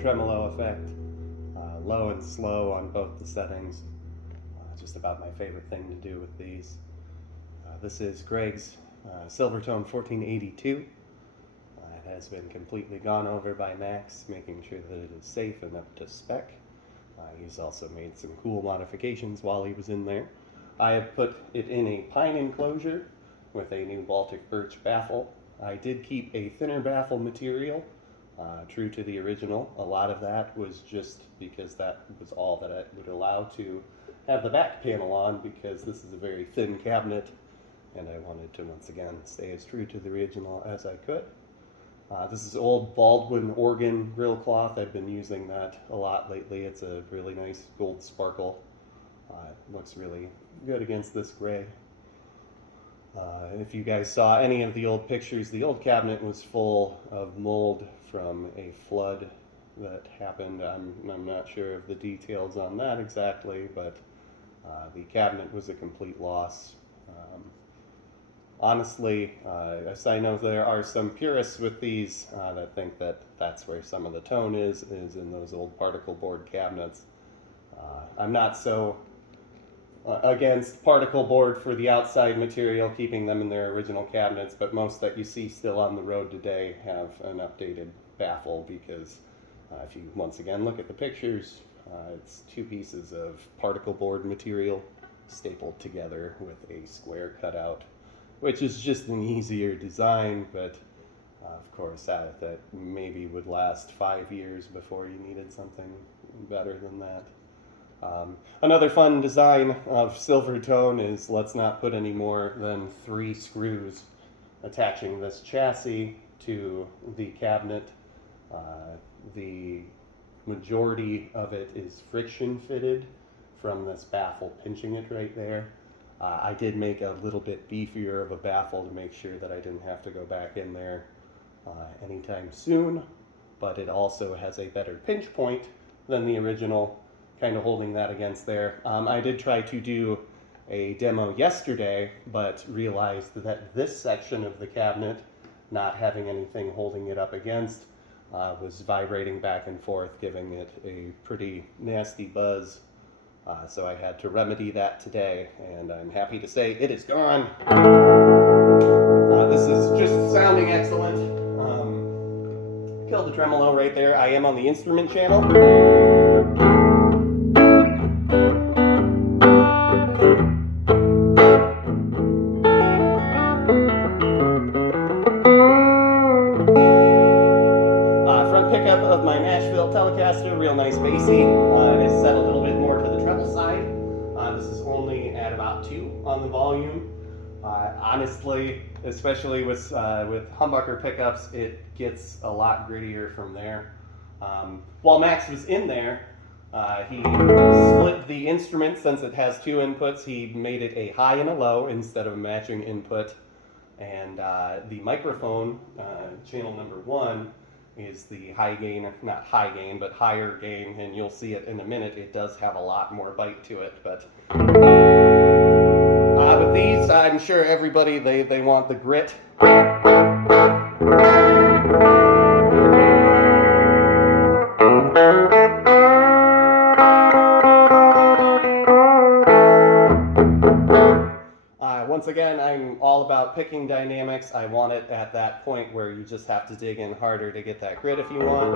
tremolo effect, low and slow on both the settings. Just about my favorite thing to do with these. This is Greg's Silvertone 1482. It has been completely gone over by Max, making sure that it is safe and up to spec. He's also made some cool modifications while he was in there. I have put it in a pine enclosure with a new Baltic birch baffle. I did keep a thinner baffle material, true to the original. A lot of that was just because that was all that I would allow to have the back panel on, because this is a very thin cabinet and I wanted to once again stay as true to the original as I could. This is old Baldwin organ grill cloth. I've been using that a lot lately. It's a really nice gold sparkle. It looks really good against this gray. If you guys saw any of the old pictures, the old cabinet was full of mold from a flood that happened. I'm not sure of the details on that exactly, but the cabinet was a complete loss. Honestly, as I know, there are some purists with these that think that that's where some of the tone is in those old particle board cabinets. I'm not so against particle board for the outside material, keeping them in their original cabinets, but most that you see still on the road today have an updated baffle, because if you once again look at the pictures, it's two pieces of particle board material stapled together with a square cutout, which is just an easier design, but of course that maybe would last 5 years before you needed something better than that. Another fun design of Silvertone is let's not put any more than 3 screws attaching this chassis to the cabinet. The majority of it is friction fitted from this baffle pinching it right there. I did make a little bit beefier of a baffle to make sure that I didn't have to go back in there anytime soon, but it also has a better pinch point than the original, kind of holding that against there. I did try to do a demo yesterday, but realized that this section of the cabinet, not having anything holding it up against, was vibrating back and forth, giving it a pretty nasty buzz. So I had to remedy that today, and I'm happy to say it is gone. This is just sounding excellent. Killed the tremolo right there. I am on the instrument channel. Front pickup of my Nashville Telecaster, real nice bassy. It is set a little bit more to the treble side. This is only at about 2 on the volume. Honestly, especially with humbucker pickups, it gets a lot grittier from there. While Max was in there, he split the instrument. Since it has 2 inputs, he made it a high and a low instead of a matching input. And the microphone, channel number 1, is the high gain, not high gain, but higher gain, and you'll see it in a minute. It does have a lot more bite to it, but with these, I'm sure everybody, they want the grit. Once again, I'm all about picking dynamics. I want it at that point where you just have to dig in harder to get that grit if you want.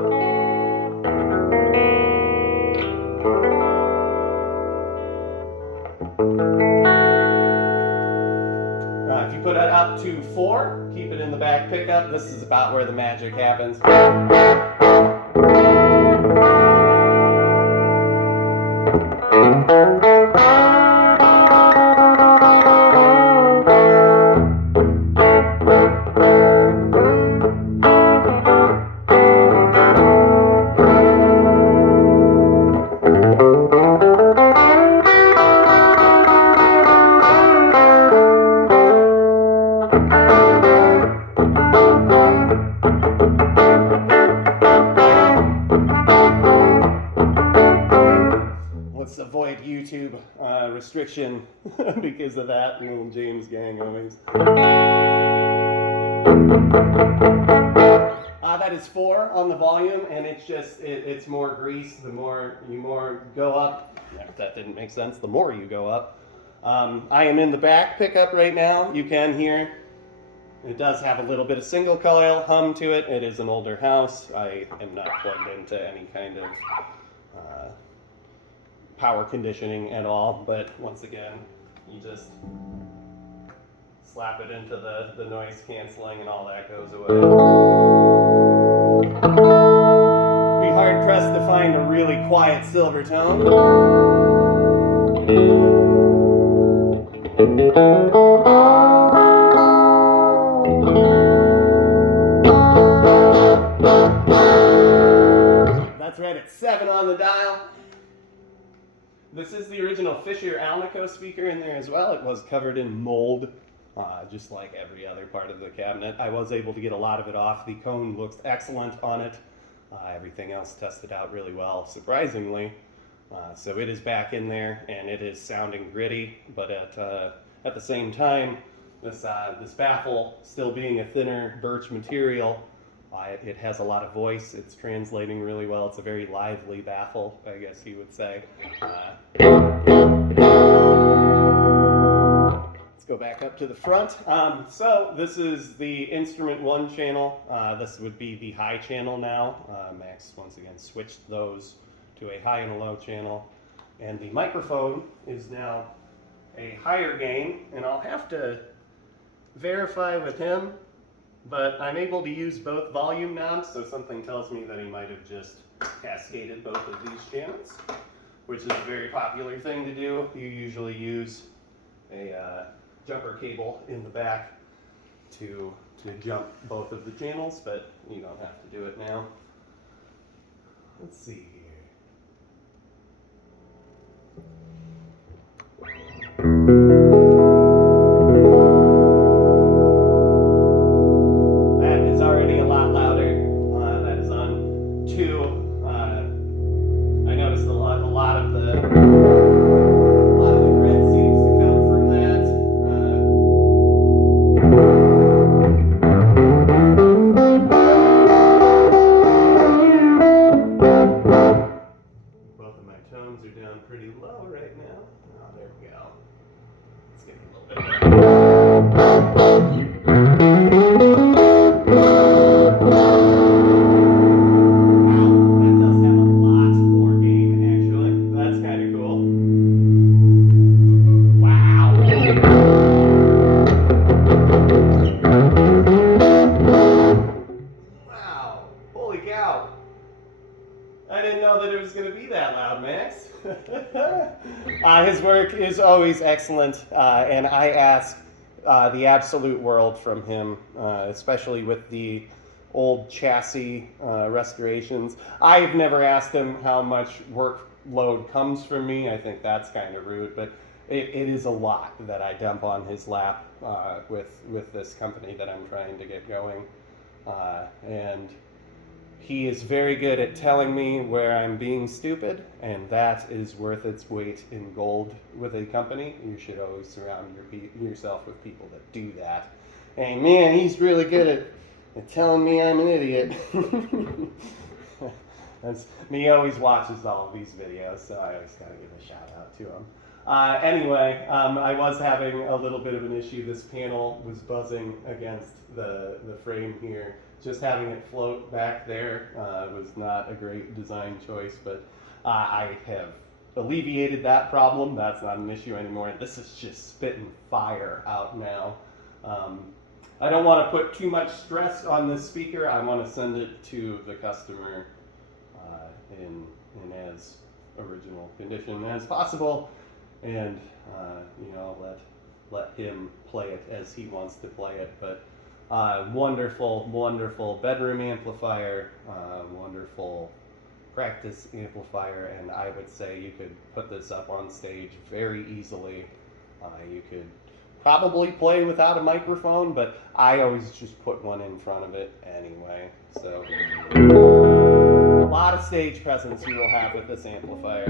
If you put it up to 4, keep it in the back pickup. This is about where the magic happens. Let's avoid YouTube restriction because of that little James Gang always. That that is 4 on the volume, and it's just, it's more grease the more you go up. Yeah, that didn't make sense. The more you go up. I am in the back pickup right now. You can hear it does have a little bit of single coil hum to it. It is an older house. I am not plugged into any kind of power conditioning at all, but once again, you just slap it into the noise canceling and all that goes away. Be hard pressed to find a really quiet Silvertone. That's right at 7 on the dial. This is the original Fisher Alnico speaker in there as well. It was covered in mold, just like every other part of the cabinet. I was able to get a lot of it off. The cone looks excellent on it. Everything else tested out really well, surprisingly. So it is back in there, and it is sounding gritty, but at the same time, this baffle still being a thinner birch material, it has a lot of voice. It's translating really well. It's a very lively baffle, I guess you would say. Let's go back up to the front. So this is the instrument 1 channel. This would be the high channel now. Max once again switched those to a high and a low channel. And the microphone is now a higher gain, and I'll have to verify with him, but I'm able to use both volume knobs, so something tells me that he might have just cascaded both of these channels, which is a very popular thing to do. You usually use a jumper cable in the back to jump both of the channels, but you don't have to do it now. Let's see here. That is already a lot louder. That is on 2. I noticed a lot of the grit seems to come from that. Both of my tones are down pretty low right now. Oh, there we go. Let's get a little bit more. His work is always excellent, and I ask the absolute world from him, especially with the old chassis restorations. I've never asked him how much workload comes from me. I think that's kind of rude, but it is a lot that I dump on his lap with this company that I'm trying to get going. And he is very good at telling me where I'm being stupid, and that is worth its weight in gold with a company. You should always surround yourself with people that do that. Hey man, he's really good at telling me I'm an idiot. He always watches all of these videos, so I always gotta give a shout out to him. Anyway, I was having a little bit of an issue. This panel was buzzing against the frame here. Just having it float back there was not a great design choice, but I have alleviated that problem. That's not an issue anymore. This is just spitting fire out now. I don't want to put too much stress on this speaker. I want to send it to the customer in as original condition as possible, and let him play it as he wants to play it. But wonderful, wonderful bedroom amplifier, wonderful practice amplifier, and I would say you could put this up on stage very easily. You could probably play without a microphone, but I always just put one in front of it anyway. So a lot of stage presence you will have with this amplifier.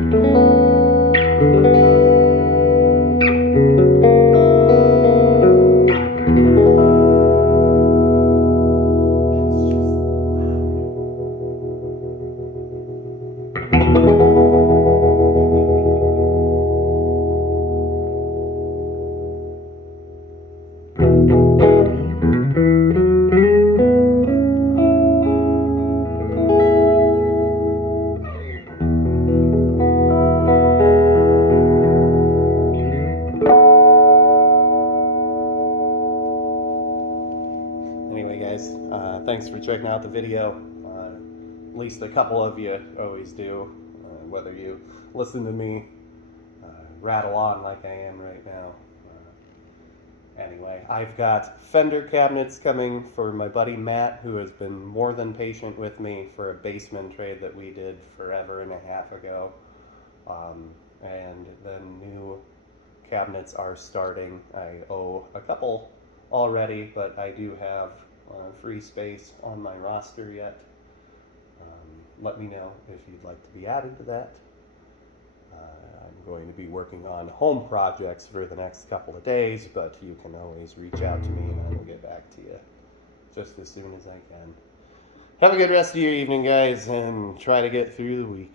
out the video. At least a couple of you always do, whether you listen to me rattle on like I am right now. Anyway, I've got Fender cabinets coming for my buddy Matt, who has been more than patient with me for a Bassman trade that we did forever and a half ago. And then new cabinets are starting. I owe a couple already, but I do have free space on my roster yet. Let me know if you'd like to be added to that. I'm going to be working on home projects for the next couple of days, but you can always reach out to me and I will get back to you just as soon as I can. Have a good rest of your evening, guys, and try to get through the week.